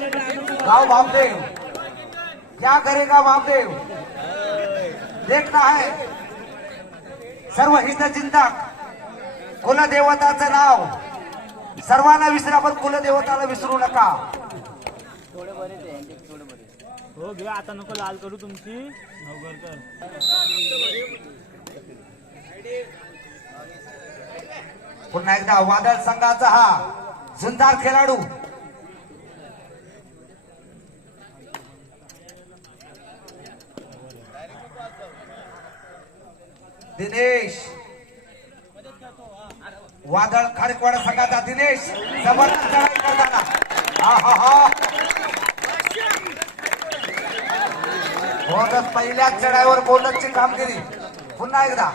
गाँव वामदेव, क्या करेगा वामदेव देखना है. सर्व हितचिंतक कुलदेवताचं नाव सर्वांना विसरा, पण कुलदेवताला विसरू नका. हो घ्या आता, नको लाल करू तुमची नवगरकर. पुन्हा एकदा वादळ संघाचा हा झुंजार खेळाडू दिनेश, वादळ खारेकवाडा संघाचा दिनेश जबरदस्त लढाई करताना. बोनस पहिल्याच चढाईवर बोनसची कामगिरी. पुन्हा एकदा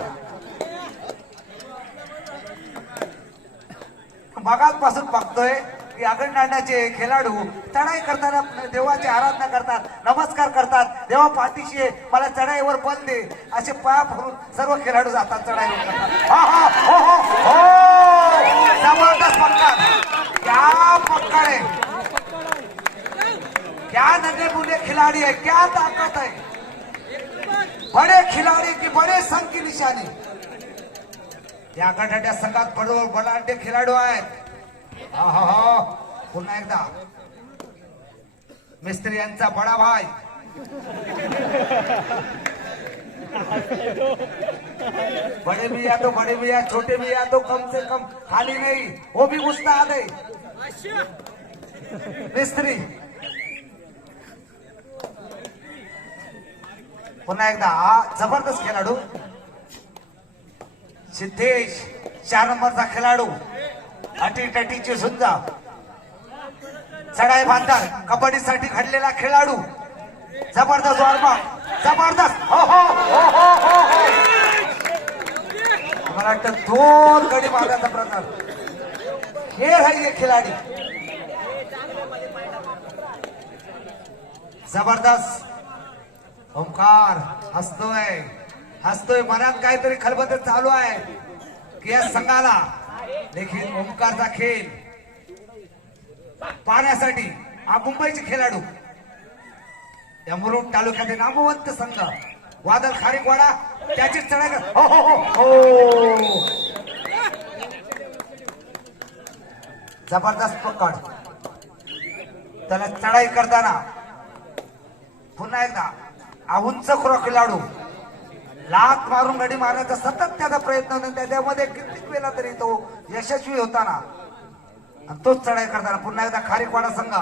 मगाचपासून बघतोय की आगळनाट्याचे खेळाडू चढाई करताना देवाची आराधना करतात, नमस्कार करतात. देवा पाठीशी आहे, मला चढाईवर बल दे असे पाया फरून सर्व खेळाडू जातात, चढाईवर करतात. जबरदस्त पक्कड, क्या पक्कड है, क्या नन्हे मुन्ने खिलाड़ी है, क्या ताकत है. बड़े खिलाड़ी की बड़े संघ की निशानी. या गटाच्या संघात बलाढ्य खेळाडू आहेत. पुन्हा एकदा मिस्त्री यांचा बडा भाई बड़े भी या तो बड़े भी या छोटे भी या तो कम से कम खाली नहीं, वो भी मुस्ताद है. मिस्त्री पुन्हा एकदा हा जबरदस्त खेळाडू सिद्धेश, 4 नंबरचा खेळाडू. अटीतटीची झुंजा, चढाई बांधणार कबड्डीसाठी घडलेला खेळाडू. जबरदस्त वार्मा, जबरदस्त. मला वाटतं 2 गडी मारण्याचा प्रकार खेळ आहे खिलाडी. जबरदस्त. ओंकार हसतोय मनात काहीतरी खलबत चालू आहे की या संघाला देखील ओंकारचा खेळ पाहण्यासाठी हा मुंबईचे खेळाडू या मुरुड तालुक्यातील नामवंत संघ वादळ खारेकवाडा त्याची चढाई कर. जबरदस्त पकड त्याला चढाई करताना. पुन्हा एकदा उंच खेळाडू लात मारून गडी मारण्याचा सतत त्याचा प्रयत्न होता, त्याच्यामध्ये कित्येक वेळा तरी तो यशस्वी होताना आणि तोच चढाई करताना. पुन्हा एकदा खारेकवाडा संघ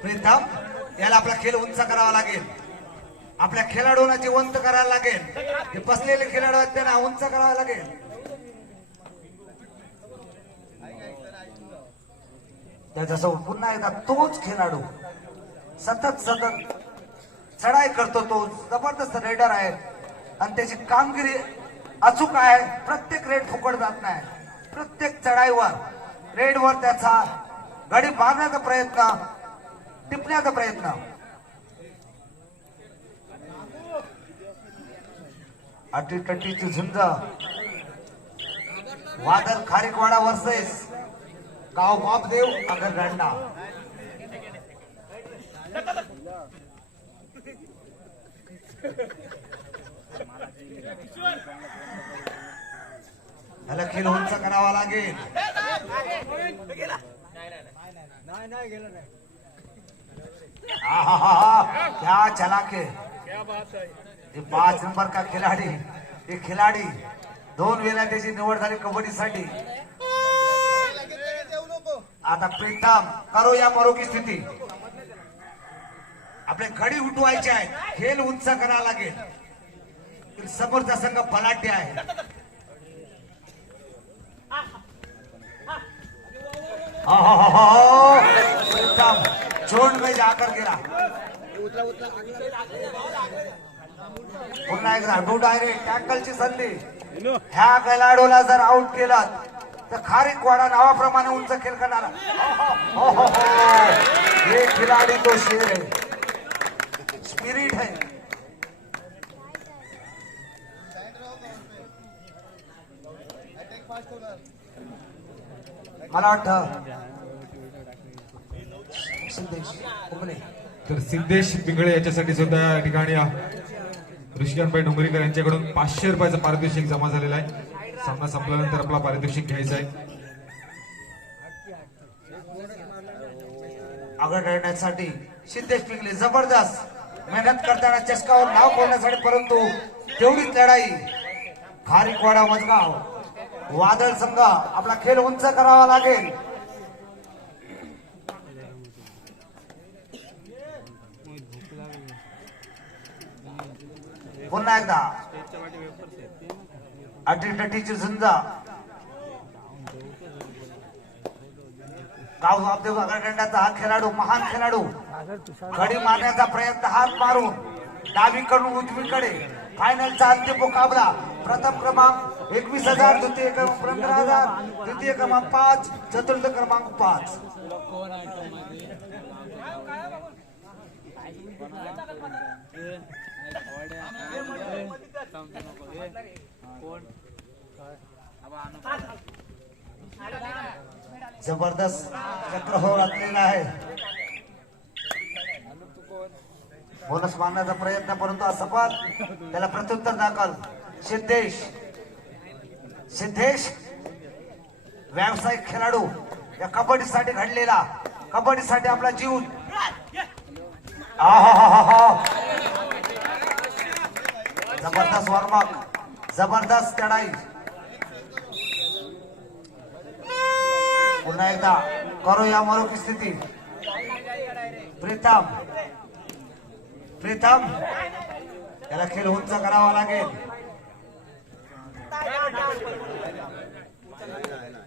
प्रीतम याला आपला खेळ उंच करावा लागेल, आपल्या खेळाडूंना जिवंत करायला लागेल. जे बसलेले खेळाडू आहेत त्यांना उंच करावं लागेल. त्याच्यासोबत पुन्हा एकदा तोच खेळाडू सतत चढाई करतो. तो जबरदस्त रेडर आहे आणि त्याची कामगिरी अचूक आहे. प्रत्येक रेड फुकट जात नाही, प्रत्येक चढाईवर रेडवर त्याचा गडी मारण्याचा प्रयत्न, टिपण्याचा प्रयत्न. अटीतटीची झुंज वादळ खारेकवाडा वर्सेस गाव वामदेव आगरगंडा. याला खेळ उंच करावा लागेल. क्या चलाके, ये 5 नंबर का खिलाडी. ये खिलाडी 2 वेळा त्याची निवड झाली कबड्डीसाठी. आता प्रीतम करो या मरो की स्थिती. आपले घडी उठवायचे आहे, खेळ उंच करावा लागेल. समोरचा संघ बलाढ्य आहे. प्रीतम झोन में जाकर गिरा. पुन्हा एकदा डायरेक्ट टॅकलची संधी. ह्या खेळाडूला जर आउट केलं तर खारेकवाडा नावाप्रमाणे उंच खेळ करणारा. हे खिलाडी तो शेर आहे. स्पिरिट है. मला वाटतं सिद्धेश उमले. तर सिद्धेश पिंगळे याच्यासाठी सुद्धा या ठिकाणी ऋषिकांतभाई डोंगरीकर यांच्याकडून 500 रुपयाचं पारितोषिक जमा झालेलं आहे. सामना संपल्यानंतर आपला पारितोषिक घ्यायचं आहे. आघाड राहण्यासाठी सिद्धेश पिंगले जबरदस्त मेहनत करताना चषकावर नाव कोरण्यासाठी, परंतु तेवढीच लढाई खारीकवाडा मजगाव वादळ संघ आपला खेळ उंच करावा लागेल. पुन्हा एकदा अटीतटीची झुंज. गाव आपदेव आघाडीचा हा खेळाडू महान खेळाडू घडी मारण्याचा प्रयत्न, हात मारून डावीकडून उजवीकडे फायनलचा अंतिम मुकाबला. प्रथम क्रमांक 21,000, द्वितीय क्रमांक 15,000, तृतीय क्रमांक 5, चतुर्थ क्रमांक 5. जबरदस्त चक्र हो घातलेला आहे. बोनस मारण्याचा प्रयत्न, परंतु असफल. त्याला प्रत्युत्तर दाखल. सिद्धेश व्यावसायिक खेळाडू, या कबड्डीसाठी घडलेला, कबड्डीसाठी आपला जीव. जबरदस्त वॉर्मअप, जबरदस्त लढाई. पुन्हा एकदा करो या मरो की स्थिती. प्रीतम याला खेळ उंच करावा लागेल.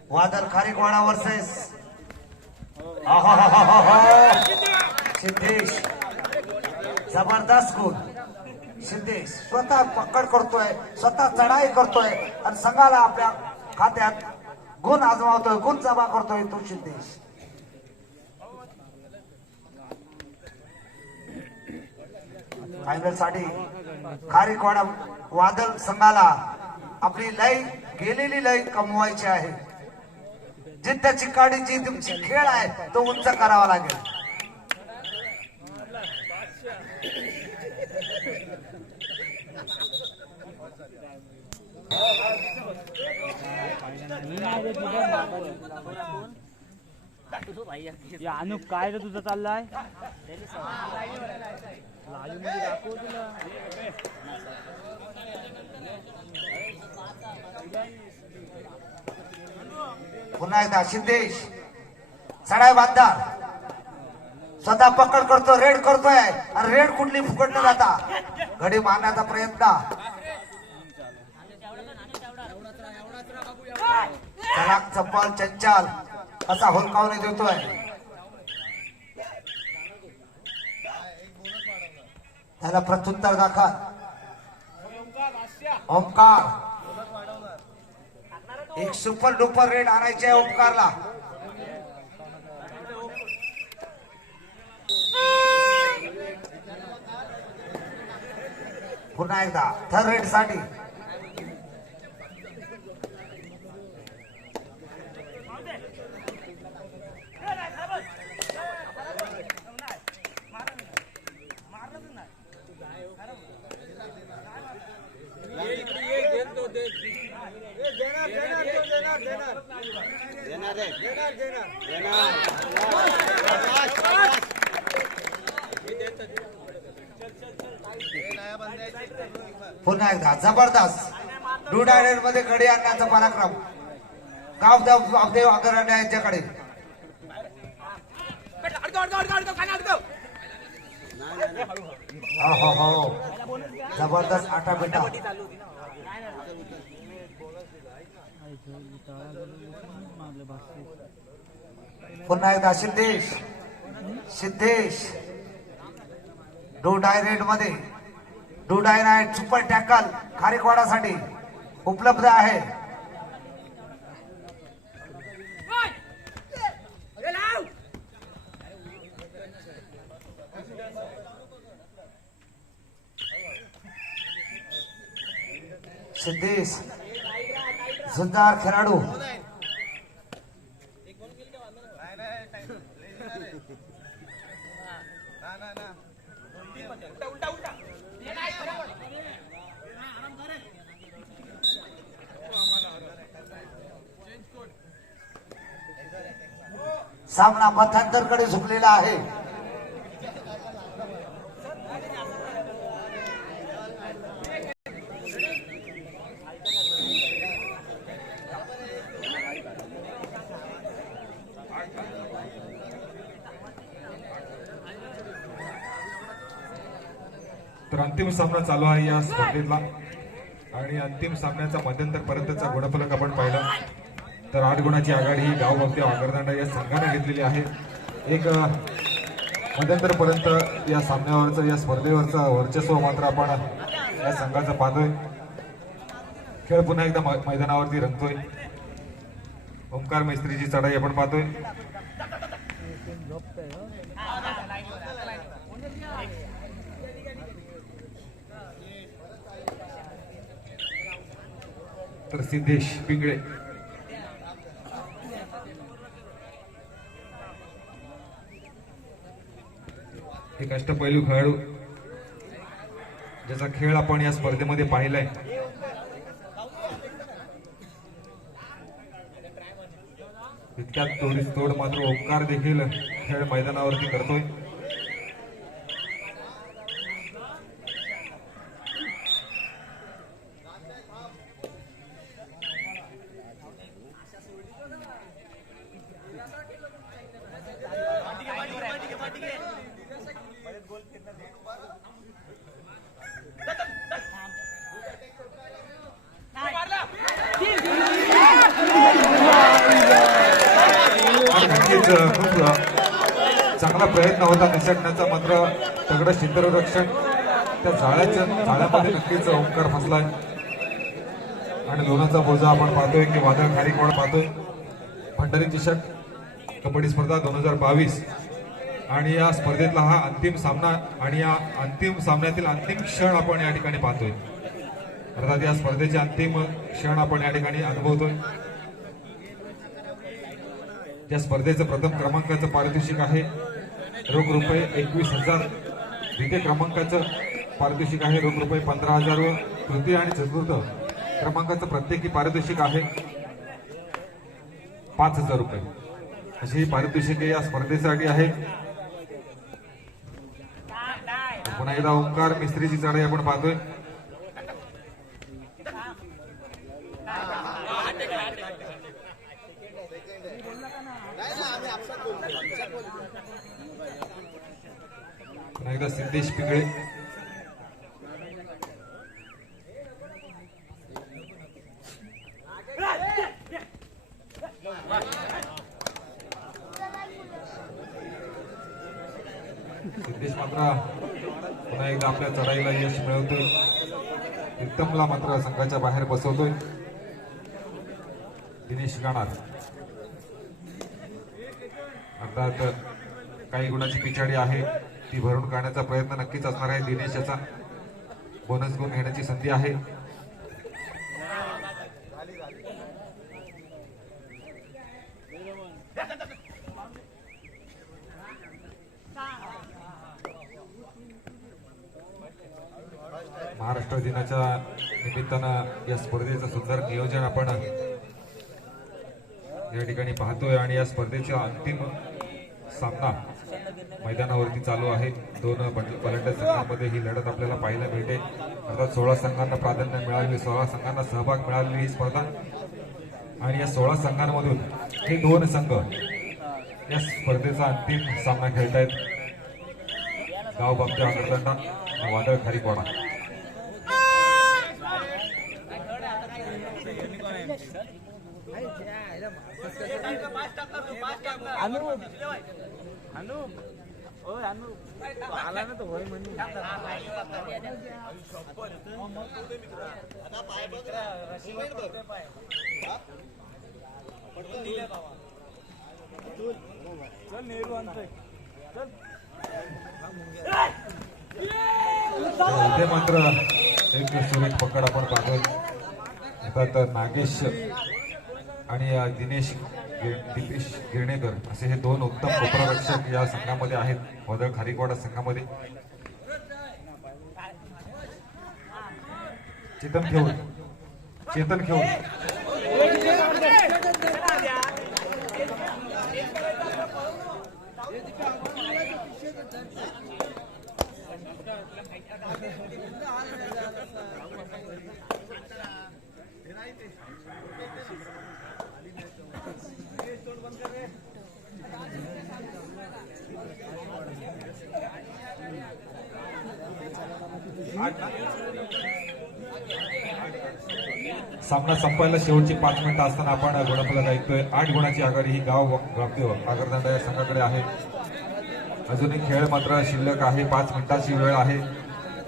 वादळ खारीकवाडा वर्सेस सिद्धेश. जबरदस्त गुण. सिद्धेश स्वतः पकड करतोय, स्वतः चढाई करतोय आणि संघाला आपल्या खात्यात गुण आजमावतोय, गुण जमा करतोय तो सिद्धेश. फायनल साठी खारीकवाडा वादळ संघाला आपली लय, गेलेली लय कमवायची आहे. जिद्द चिकाडी जी तुमची खेळ आहे तो उंच करावा लागेल. अनुप काय रे तुझं चाललाय? लालू मध्ये दाखव तुला. पुन्हा एकदा सिद्धेश चढाई बांधदार, स्वतः पकड करतो, रेड करतोय आणि रेड कुठली फुकट न जाता घडी मारण्याचा प्रयत्न. चलाक चप्पल चंचल असा हुलकावणी देतोय. त्याला प्रत्युत्तर दाखल. ओमकार, एक सुपर डुपर रेड आणायचे आहे ओमकारला. पुन्हा एकदा थर्ड रेड साठी पुन्हा एकदा जबरदस्त डुडायड मध्ये घडी आणण्याचा पराक्रम गावदेव आगरणे यांच्याकडे. हो जबरदस्त आटापिटा. पुन्हा एकदा सिद्धेश डुडायरेड मध्ये डुडायनाइट सुपर टॅकल खारीकवाडासाठी उपलब्ध आहे. सिद्धेश जोरदार खेळाडू. सामना मध्यांतरकडे झुकलेला आहे. तर अंतिम सामना चालू आहे या स्पर्धेतला आणि अंतिम सामन्याचा मध्यंतर पर्यंतचा गुणफलक आपण पाहिला तर 8 गुणाची आघाडी ही गाव भक्ती वागरदांडा या संघाने घेतलेली आहे. एक मध्यंतर पर्यंत या सामन्यावरचं या स्पर्धेवरचं वर्चस्व मात्र आपण या संघाचं पाहतोय. खेळ पुन्हा एकदा मैदानावरती रंगतोय. ओंकार मैत्रीची चढाई आपण पाहतोय. तर सिद्धेश पिंगळे एक अष्टपैलू खेळाडू ज्याचा खेळ आपण या स्पर्धेमध्ये पाहिलाय. इतक्यात तोडीस तोड मात्र ओंकार देखील खेळ मैदानावरती करतोय. नक्कीच खूप चांगला प्रयत्न होता निसटण्याचा मात्र तगडं क्षेत्ररक्षण त्या जाळ्यामध्ये नक्कीच ओंकार फसलाय आणि लोणाचा बोजा आपण पाहतोय की वादळ खारीकवाड पाहतोय. भंडारी चषक कबड्डी स्पर्धा 2022 आणि या स्पर्धेतला हा अंतिम सामना आणि या अंतिम सामन्यातील अंतिम क्षण आपण या ठिकाणी पाहतोय. अर्थात या स्पर्धेचे अंतिम क्षण आपण या ठिकाणी अनुभवतोय. या स्पर्धेचं प्रथम क्रमांकाचं पारितोषिक आहे रोख रुपये 21,000. द्वितीय क्रमांकाचं पारितोषिक आहे रोख रुपये 15,000 व तृतीय आणि चतुर्थ क्रमांकाचं प्रत्येकी पारितोषिक आहे 5,000 रुपये. अशी पारितोषिके या स्पर्धेसाठी आहेत. पुन्हा एकदा ओंकार मिस्त्रीची चढाई आपण पाहतोय. पुन्हा एकदा सिद्धेश पिंगळे सिद्धेश मात्र पुन्हा एकदा आपल्या चढाईला यश मिळवतोय. प्रीतमला मात्र संघाच्या बाहेर बसवतोय. दिनेश गाणार अर्थात काही गुणाची पिछाडी आहे ती भरून काढण्याचा प्रयत्न नक्कीच असणार आहे. दिनेश याचा बोनस गुण घेण्याची संधी आहे. महाराष्ट्र दिनाच्या निमित्तानं या स्पर्धेचं सुंदर नियोजन आपण या ठिकाणी पाहतोय आणि या स्पर्धेचा अंतिम सामना मैदानावरती चालू आहे. 2 बलंदाज संघांमध्ये ही लढत आपल्याला पाहायला मिळते. अर्थात 16 संघांना प्राधान्य मिळालेली 16 संघांना सहभाग मिळालेली ही स्पर्धा आणि या 16 संघांमधून हे 2 संघ या स्पर्धेचा अंतिम सामना खेळतायत. गाव बाबत्या वागरदांडा वादळ खारीकवाडा. आला ना तो होय म्हणून चल नेहरू आणतोय चल. इथे मात्र एक सुरेख पकड आपण पाहतोय. अर्थात नागेश आणि दीपेश गिरणेकर असे हे दोन उत्तम गोपरक्षक या संघामध्ये आहेत, वादळ खारीकवाडा संघामध्ये. चेतन खेळ सामना संपायला शेवटची 5 मिनिटं असताना आपण गुणफलक ऐकतोय. 8 गुणाची आघाडी ही गाव आगरदांडा या संघाकडे आहे. अजूनही खेळ मात्र शिल्लक आहे. 5 मिनिटाची वेळ आहे.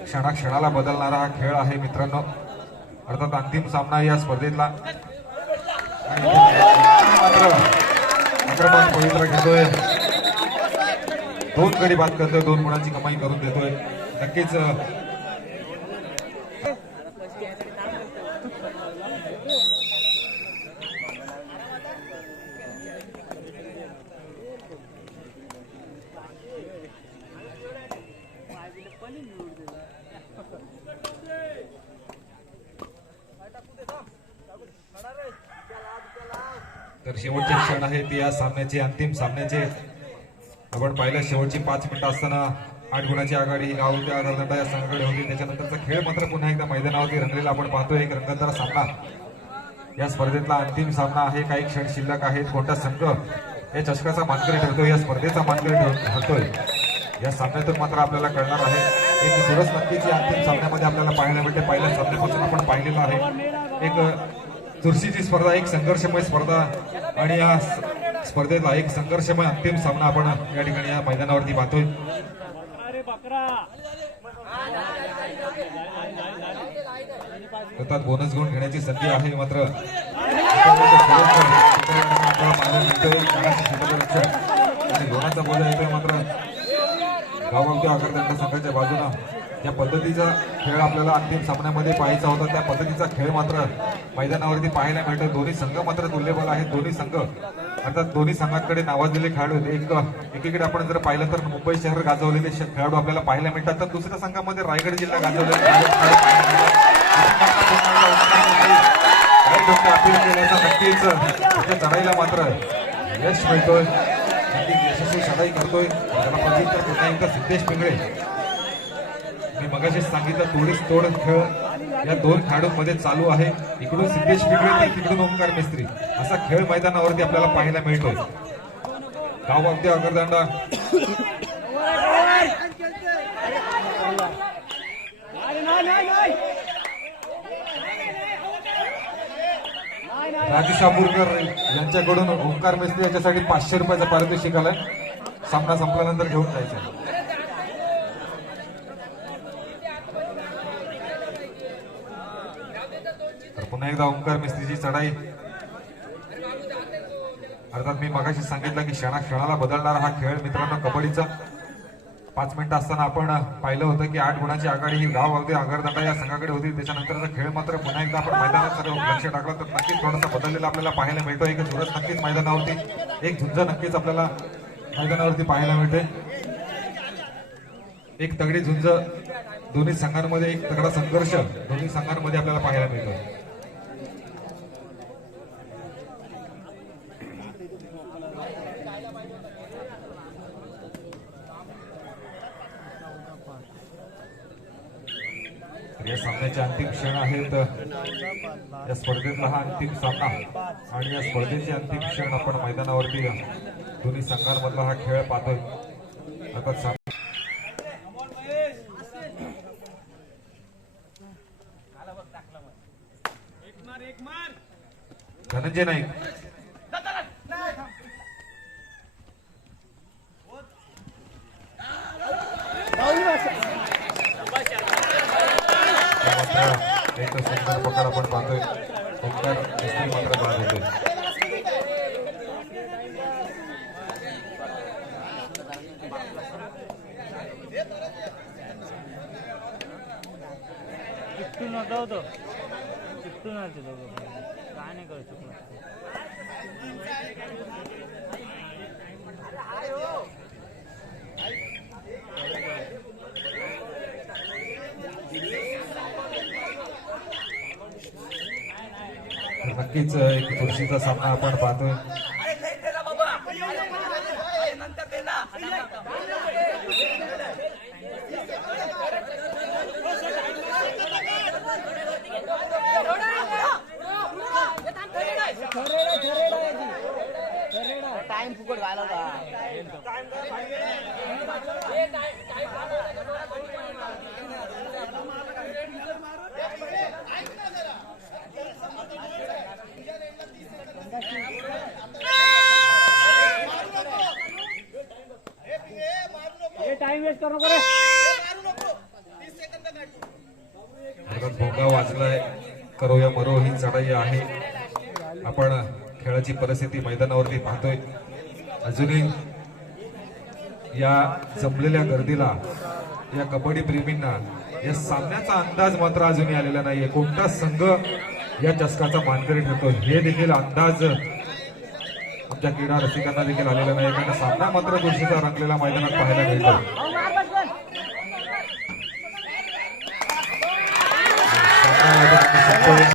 क्षणाला बदलणारा हा खेळ आहे मित्रांनो. अर्थात अंतिम सामना या स्पर्धेतला. मात्र अग्रपान पवित्र घेतोय, 2 गडी बाद करतोय, 2 गुणांची कमाई करून देतोय. नक्कीच तर शेवटचे क्षण आहेत या सामन्याचे, अंतिम सामन्याचे. आपण पाहिलं शेवटची 5 मिनिटं असताना 8 गुणाची आघाडी गाव आगरदांडा या संघाकडे होती. त्याच्यानंतरचा खेळ मात्र पुन्हा एकदा मैदानावरती रंगलेला आपण पाहतोय. एक रंगतदार सामना या स्पर्धेतला अंतिम सामना आहे. काही क्षण शिल्लक आहेत. कोणता संघ या चषकाचा मानकरी ठरतोय, या स्पर्धेचा मानकरी ठरतोय, या सामन्यातून मात्र आपल्याला कळणार आहे. एक चुरस नक्कीच या अंतिम सामन्यामध्ये आपल्याला पाहायला मिळते. पहिल्या सामन्यापासून आपण पाहिलेलं आहे. एक चुरशीची स्पर्धा, एक संघर्षमय स्पर्धा आणि या स्पर्धेतला एक संघर्षमय अंतिम सामना आपण या ठिकाणी या मैदानावरती पाहतोय. अर्थात बोनस गुण घेण्याची संधी आहे. मात्र आणि लोणाचा बोजा येतोय. मात्र गावगावती आगरदांडा संघाच्या बाजूला ज्या पद्धतीचा खेळ आपल्याला अंतिम सामन्यामध्ये पाहायचा होता, त्या पद्धतीचा खेळ मात्र मैदानावरती पाहायला मिळतो. दोन्ही संघ मात्र तुल्यबल आहेत. दोन्ही संघ अर्थात दोन्ही संघांकडे नावाजलेले खेळाडू आहेत. एकीकडे आपण जर पाहिलं तर मुंबई शहर गाजवलेले खेळाडू आपल्याला पाहायला मिळतात, तर दुसऱ्या संघामध्ये रायगड जिल्हा गाजवलेले अपील केल्याचा नक्कीच त्याच्या चढाईला मात्र यश मिळतोय. यशस्वी चढाई करतोय. त्याला प्रत्युत्तर पुन्हा एकदा सिद्धेश पिंगळे. मी मगाशीच सांगितलं तोडीस तोड खेळ या 2 खेळाडूंमध्ये चालू आहे. इकडून सिद्धेश पिंगळे तर तिकडून ओंकार मिस्त्री असा खेळ मैदानावरती आपल्याला पाहायला मिळतोय. गावगावती आगरदांडा राजू शापूरकर यांच्याकडून ओंकार मिस्त्री याच्यासाठी 500 रुपयाचा पारितोषिक आलाय. सामना संपल्यानंतर घेऊन जायचं. पुन्हा एकदा ओंकार मिस्त्रीची चढाई. अर्थात मी मगाशी सांगितलं की क्षणाला बदलणारा हा खेळ मित्रांनो कबड्डीचा. 5 मिनिटं असताना आपण पाहिलं होतं की 8 गुणाची आघाडी ही गाव अगदी आगरदांडा या संघाकडे होती. त्याच्यानंतरचा खेळ मात्र पुन्हा एकदा आपण मैदानात लक्ष टाकलं तर नक्कीच थोडासा बदललेला आपल्याला पाहायला मिळतो. एक चुरस नक्कीच मैदानावरती, एक झुंज नक्कीच आपल्याला मैदानावरती पाहायला मिळते. एक तगडी झुंज दोन्ही संघांमध्ये, एक तगडा संघर्ष दोन्ही संघांमध्ये आपल्याला पाहायला मिळतो. या सामन्याचे अंतिम क्षण आहेत. या स्पर्धेतला हा अंतिम सामना आणि या स्पर्धेचे अंतिम क्षण आपण मैदानावरती दोन्ही संघांमधला हा खेळ पाहतोय. आता धनंजय नाईक एक सुंदर पकड आपण पाहतोय. ओंकार मिस्त्री मात्र बाद होतोय. किती नव्हतं चिपटून आले दोघं पण. काय नाही करू शकलो. नक्कीच एक चुरशीचा सामना आपण पाहतोय. टाइम फुकट घाला टाइम वेस्ट करू नको रे. भोंगा वाजलाय. करूया मरो ही चढाई आहे. आपण खेळाची परिस्थिती मैदानावरती पाहतोय. अजूनही या जमलेल्या गर्दीला, या कबड्डी प्रेमींना या सामन्याचा अंदाज मात्र अजूनही आलेला नाहीये. कोणता संघ या चषकाचा मानकरी ठरतो हे देखील अंदाज आमच्या क्रीडा रसिकांना देखील आलेला नाही. कारण सामना मात्र चुरशीचा रंगलेला मैदानात पाहायला मिळतो.